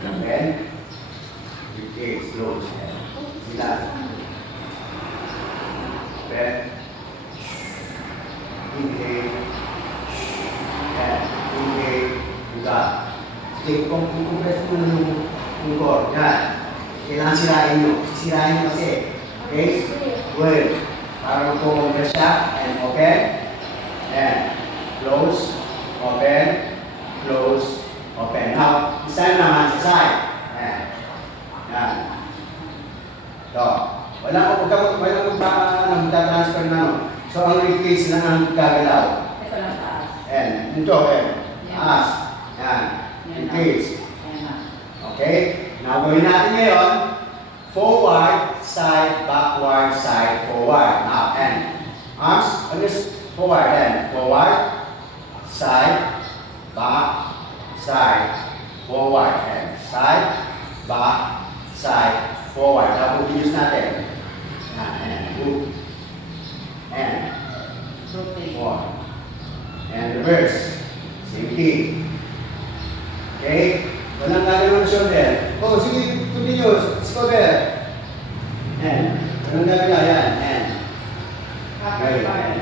Then, ribcage, close. Relax. Then, inhale. Yan. Inhale. Buka. Sige, kung i-compress mo na yung core. Yan. Kailangan sirain nyo. Sisirain nyo kasi. Okay? Well, para mag-compress siya. And open. And close. Open. Close. Open. Now, isa naman sa side. Yan. Yan. Ito. Walang magta-transfer na no. So, ang ribcage lang ang gagalaw. Ito lang taas. And, ito, taas. Yan. Ribcage. Okay? Now, gawin natin ngayon, forward, side, backward, side, forward. Now, and arms, forward, and forward, side, back, side, forward, and side, back, side, forward. Now, continuous natin. And move. And forward. And reverse. Same thing. Okay? Walang gagawin ng shoulder. Oh, sige, continuous. Shoulder. And, walang gagawin. Yan. And. Okay.